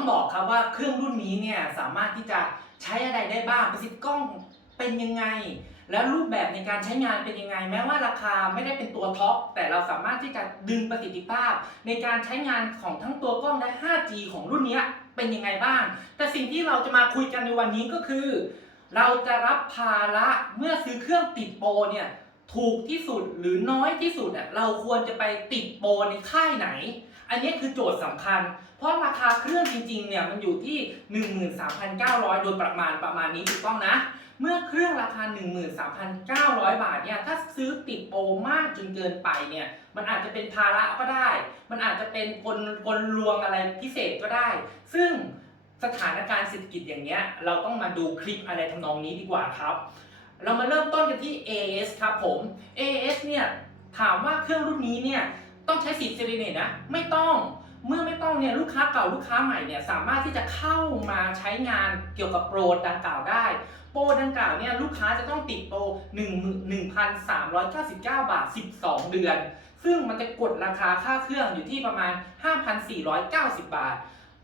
ต้องบอกครับว่าเครื่องรุ่นนี้เนี่ยสามารถที่จะใช้อะไรได้บ้างประสิทธิกล้องเป็นยังไง แล้วรูปแบบในการใช้งานเป็นยังไง แม้ว่าราคาไม่ได้เป็นตัวท็อปแต่เราสามารถที่จะดึงประสิทธิภาพ ในการใช้งานของทั้งตัวกล้องและ 5G ของรุ่นนี้เป็นยังไงบ้าง แต่สิ่งที่เราจะมาคุยกันในวันนี้ก็คือ เราจะรับภาระเมื่อซื้อเครื่องติดโปรเนี่ยถูกที่สุดหรือน้อยที่สุดอะเราควรจะไปติดโปรในค่ายไหน อันนี้คือโจทย์สำคัญ เพราะราคาเครื่องจริงๆเนี่ยมันอยู่ที่ 13,900 โดยประมาณประมาณนี้ถูกต้องนะ เมื่อเครื่องราคา 13,900 บาทเนี่ยถ้าซื้อติดโปรมากจนเกินไปเนี่ยมันอาจจะเป็นภาระก็ได้ มันอาจจะเป็นกลกลลวงอะไรพิเศษก็ได้ ซึ่งสถานการณ์เศรษฐกิจอย่างเงี้ยเราต้องมาดูคลิปอะไรทำนองนี้ดีกว่าครับ เรามาเริ่มต้นกันที่ AS ครับผม AS เนี่ยถามว่าเครื่องรุ่นนี้เนี่ย ต้องใช้สีเซเลเนตนะ ไม่ต้อง เมื่อไม่ต้องเนี่ยลูกค้าเก่าลูกค้าใหม่เนี่ยสามารถที่จะเข้ามาใช้งานเกี่ยวกับโปรดังกล่าวได้ โปรดังกล่าวเนี่ยลูกค้าจะต้องติดโปร1 1,399 บาท 12 เดือน ซึ่งมันจะกดราคาค่าเครื่องอยู่ที่ประมาณ 5,490 บาท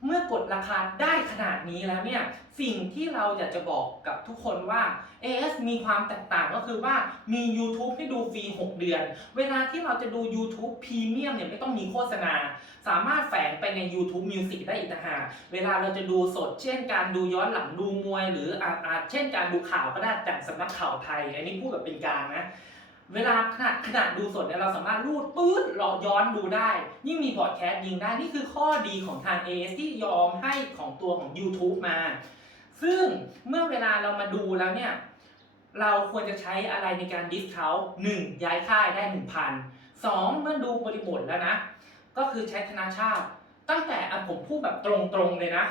เมื่อกดราคาได้ขนาดนี้แล้วเนี่ยสิ่งที่เราอยากจะบอกกับทุกคนว่า AS มีความแตกต่างก็คือว่ามี YouTube ให้ดูฟรี 6 เดือน เวลาที่เราจะดู YouTube Premium เนี่ยไม่ต้องมีโฆษณา สามารถแฝงไปใน YouTube Music ได้อีกต่างหากเวลาเราจะดูสด เช่นการดูย้อนหลังดูมวย หรืออาจอาจเช่นการดูข่าวก็ได้จากสำนักข่าวไทย อันนี้พูดแบบเป็นกลางนะ เวลาขณะขณะดูสดเนี่ยเราสามารถรูดปื๊ดรอย้อนดูได้ ยิ่งมีพอดแคสต์ยิงได้ นี่คือข้อดีของทาง AS ที่ยอมให้ของตัวของ YouTube มา ซึ่งเมื่อเวลาเรามาดูแล้วเนี่ย เราควรจะใช้อะไรในการดิสเขาหนึ่งย้ายค่ายได้ 1,000สองเมื่อดูบริบทแล้วนะ ก็คือใช้ธนาชาติ ตั้งแต่ผมพูดแบบตรงๆเลยนะ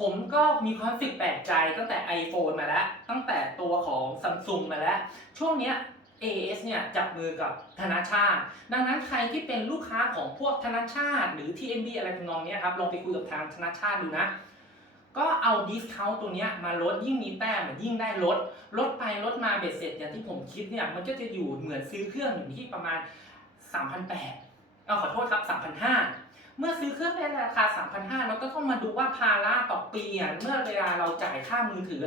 ผมก็มีความสึกแปลกใจตั้งแต่ iPhone มาแล้ว ตั้งแต่ตัวของ Samsung มาแล้ว ช่วงเนี้ย AS เนี่ยจับมือกับธนาชาติ ดังนั้นใครที่เป็นลูกค้าของพวกธนาชาติ หรือ TMB อะไรทำนองเนี้ยครับลองไปคุยกับทางธนาชาติดูนะ ก็เอาดิสคาวตัวเนี้ยมาลดยิ่งมีแต้มยิ่งได้ลด ลดไปลดมาเบ็ดเสร็จอย่างที่ผมคิดเนี่ยมันก็จะอยู่เหมือนซื้อเครื่องอยู่ที่ประมาณ 3,800เอาขอโทษครับ3,500 เมื่อซื้อเครื่องในราคา 3,500เราก็ต้องมาดูว่าภาระต่อปีอะเมื่อเวลาเราจ่ายค่ามือถือ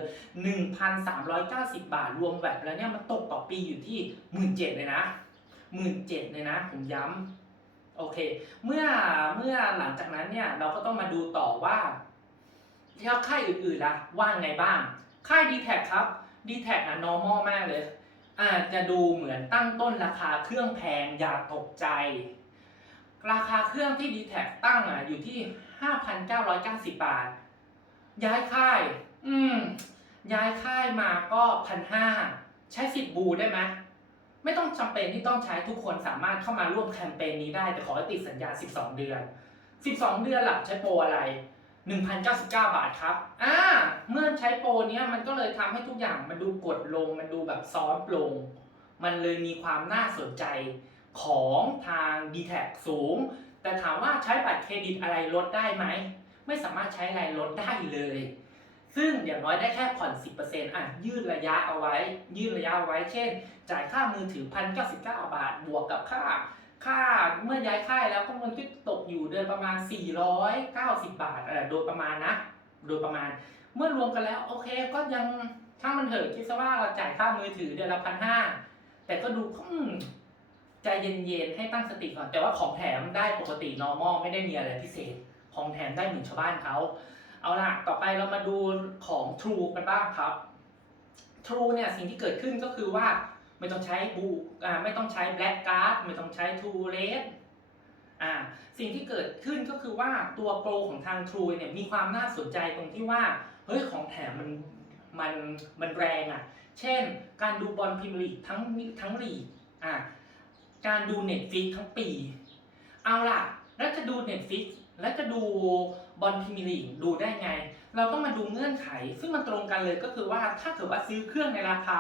1,390 บาทรวมแบบแล้วเนี่ยมันตกต่อปีอยู่ที่ 17,000เลยนะ 17,000เลยนะผมย้ำโอเค เมื่อเมื่อหลังจากนั้นเนี่ยเราก็ต้องมาดูต่อว่าแล้วค่ายอื่นๆล่ะว่าไงบ้าง ค่าย d t แทครับ d t แทอะ normal มากเลย อาจจะดูเหมือนตั้งต้นราคาเครื่องแพงอย่าตกใจ ราคาเครื่องที่ d t แทตั้งอะอยู่ที่ 5,990 บาท ย้ายค่าย อืม ย้ายค่ายมาก็พันห้าใช้สิทธิ์บูได้ไหมไม่ต้องจำเป็นที่ต้องใช้ทุกคนสามารถเข้ามาร่วมแคมเปญนี้ได้ แต่ขอให้ติดสัญญา 12 เดือน 12 เดือนหลักใช้โปรอะไร 1,099 บาทครับอ่าเมื่อใช้โปรเนี้ยมันก็เลยทำให้ทุกอย่างมันดูกดลง มันดูแบบซอฟลง มันเลยมีความน่าสนใจ ของทาง d t แทสูง แต่ถามว่าใช้บัตรเครดิตอะไรลดได้ไหม ไม่สามารถใช้อะไรลดได้เลย ซึ่งอย่างน้อยได้แค่ผ่อน 10%อะยืดระยะเอาไว้ ยืดระยะเอาไว้ เช่น จ่ายค่ามือถือ 1,099 บาท บวกกับค่า ค่าเมื่อย้ายค่ายแล้วก็มันก็ตกอยู่เดือนประมาณ 490 บาทเออโดยประมาณนะ โดยประมาณ เมื่อรวมกันแล้วโอเคก็ยังช่ามันเถอะคิดซะว่าเราจ่ายค่ามือถือเดือนละพันห้าแต่ก็ดูอืม ใจเย็นๆให้ตั้งสติก่อนแต่ว่าของแถมได้ปกติ normal ไม่ได้มีอะไรพิเศษ ของแถมได้เหมือนชาวบ้านเขาเอาล่ะต่อไปเรามาดูของ True กันบ้างครับ True เนี่ยสิ่งที่เกิดขึ้นก็คือว่าไม่ต้องใช้บูอ่าไม่ต้องใช้ Black Card ไม่ต้องใช้ True Red อ่าสิ่งที่เกิดขึ้นก็คือว่าตัวโปรของทาง True เนี่ยมีความน่าสนใจตรงที่ว่าเฮ้ยของแถมมันมันมันแรงอะ เช่น การดูบอลพรีเมียร์ลีกทั้งทั้งลีกอ่า การดู Netflix ทั้งปี เอาล่ะ แล้วจะดู Netflix แล้วจะดูบอลพรีเมียร์ลีกดูได้ไง เราต้องมาดูเงื่อนไข ซึ่งมันตรงกันเลยก็คือว่าถ้าเกิดว่าซื้อเครื่องในราคา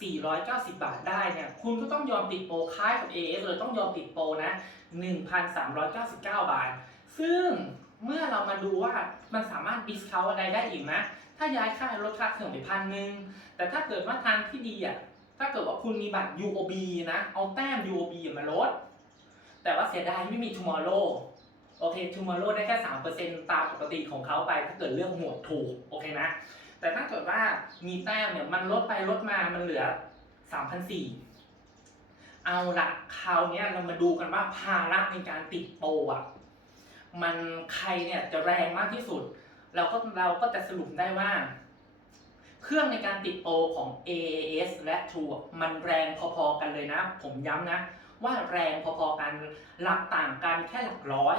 5,490 บาทได้เนี่ย คุณก็ต้องยอมติดโปรค่ายกับ AS เลยต้องยอมติดโปรนะ 1,399 บาท ซึ่งเมื่อเรามาดูว่ามันสามารถดิสคาวอะไรได้อีกนะ ถ้าย้ายค่ายลดค่าเครื่องไปพันหนึ่งแต่ถ้าเกิดว่าทางที่ดีอะ ถ้าเกิดว่าคุณมีบัตร UOB นะ เอาแต้ม UOB มาลด แต่ว่าเสียดายไม่มี tomorrow โอเค tomorrow ได้แค่ 3%ตามปกติของเขาไป ถ้าเกิดเลือกหมวดถูก โอเคนะ แต่ถ้าเกิดว่ามีแต้มเนี่ย มันลดไปลดมา มันเหลือ 3,400 เอาละคราวนี้เรามาดูกันว่าภาระในการติดโปอะ มันใครเนี่ยจะแรงมากที่สุด เราก็เราก็จะสรุปได้ว่า เครื่องในการติดโปรของ AAS และ True มันแรงพอๆกันเลยนะ ผมย้ำนะ ว่าแรงพอๆกันหลักต่างกันแค่หลักร้อย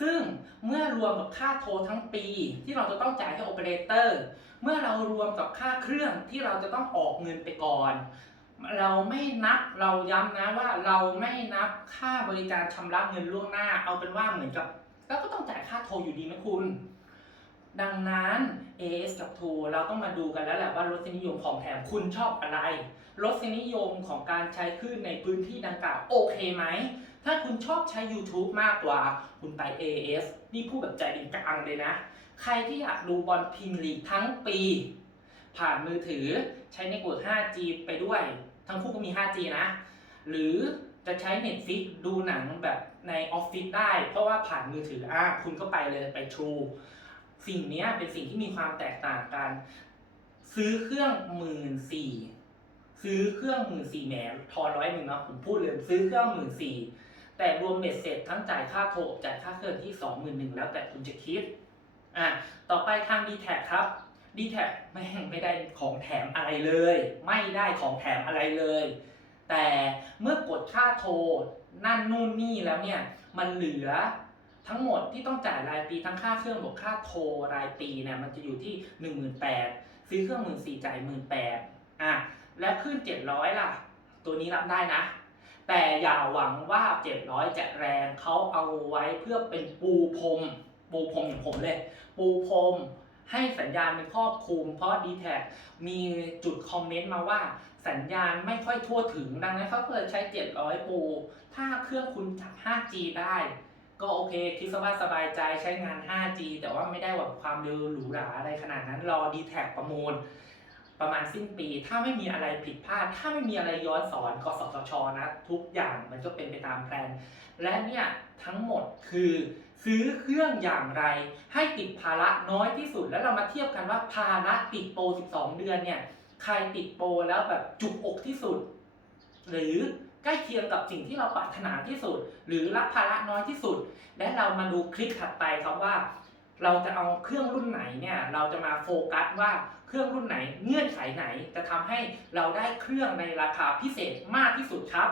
ซึ่งเมื่อรวมกับค่าโทรทั้งปี ที่เราจะต้องจ่ายให้โอเปอเรเตอร์เมื่อเรารวมกับค่าเครื่องที่เราจะต้องออกเงินไปก่อน เราไม่นับเราย้ำนะว่าเราไม่นับค่าบริการชำระเงินล่วงหน้า เอาเป็นว่าเหมือนกับเราก็ต้องจ่ายค่าโทรอยู่ดีไหมคุณ ดังนั้น AS กับ True เราต้องมาดูกันแล้วแหละว่ารสนิยมของแถมคุณชอบอะไรรสนิยมของการใช้คลื่นในพื้นที่ดังกล่าวโอเคไหม ถ้าคุณชอบใช้ YouTube มากกว่า คุณไป AS นี่พูดแบบใจกลางเลยนะ ใครที่อยากดูบอลพรีเมียร์ลีกทั้งปี ผ่านมือถือใช้ในกด 5G ไปด้วย ทั้งคู่ก็มี 5G นะ หรือจะใช้ Netflix ดูหนังแบบในออฟฟิศได้ เพราะว่าผ่านมือถืออะคุณก็ไปเลยไป True สิ่งนี้เป็นสิ่งที่มีความแตกต่างกัน ซื้อเครื่องหมื่นสี่ซื้อเครื่องหมื่นสี่แหมทอนร้อยหนึ่งเนาะผมพูดเลยซื้อเครื่องหมื่นสี่แต่รวมเบ็ดเสร็จทั้งจ่ายค่าโทรจ่ายค่าเครื่องที่สองหมื่นหนึ่งแล้วแต่คุณจะคิดอะต่อไปทาง d t แทครับ d t แทไม่งไม่ได้ของแถมอะไรเลย ไม่ได้ของแถมอะไรเลย แต่เมื่อกดค่าโทรนั่นนู่นนี่แล้วเนี่ยมันเหลือ ทั้งหมดที่ต้องจ่ายรายปีทั้งค่าเครื่องบวกค่าโทรรายปีเนี่ยมันจะอยู่ที่ 1 8 0 0 0ซื้อเครื่อง 1 4 0 0จ่าย1 8 0 0 0อะแล้วขึ้น 700 ล่ะ ตัวนี้รับได้นะ แต่อย่าหวังว่า 700 จะแรงเขาเอาไว้เพื่อเป็นปูพรมปูพรมอย่างผมเลย ปูพรมให้สัญญาณเป็นครอบคลุม เพราะ d t แทมีจุดคอมเมนต์มาว่าสัญญาณไม่ค่อยทั่วถึงดังนั้นเขาเลยใช้ 700 ปู ถ้าเครื่องคุณจับ 5G ได้ ก็โอเคคิดซะว่าสบายใจใช้งาน 5G แต่ว่าไม่ได้แบบความเร็วหรูหราอะไรขนาดนั้นรอ d t แทประมูล ประมาณสิ้นปี ถ้าไม่มีอะไรผิดพลาด ถ้าไม่มีอะไรย้อนสอนกสทชนะ ทุกอย่างมันก็เป็นไปตามแผนและเนี่ยทั้งหมดคือซื้อเครื่องอย่างไร ให้ติดภาระน้อยที่สุด แล้วเรามาเทียบกันว่าภาระติดโปร 12 เดือนเนี่ยใครติดโปรแล้วแบบจุกอกที่สุด หรือ ใกล้เคียงกับสิ่งที่เราปรารถนาที่สุด หรือรับภาระน้อยที่สุด และเรามาดูคลิปถัดไปครับว่า เราจะเอาเครื่องรุ่นไหนเนี่ยเราจะมาโฟกัสว่าเครื่องรุ่นไหนเงื่อนไขไหน จะทำให้เราได้เครื่องในราคาพิเศษมากที่สุดครับ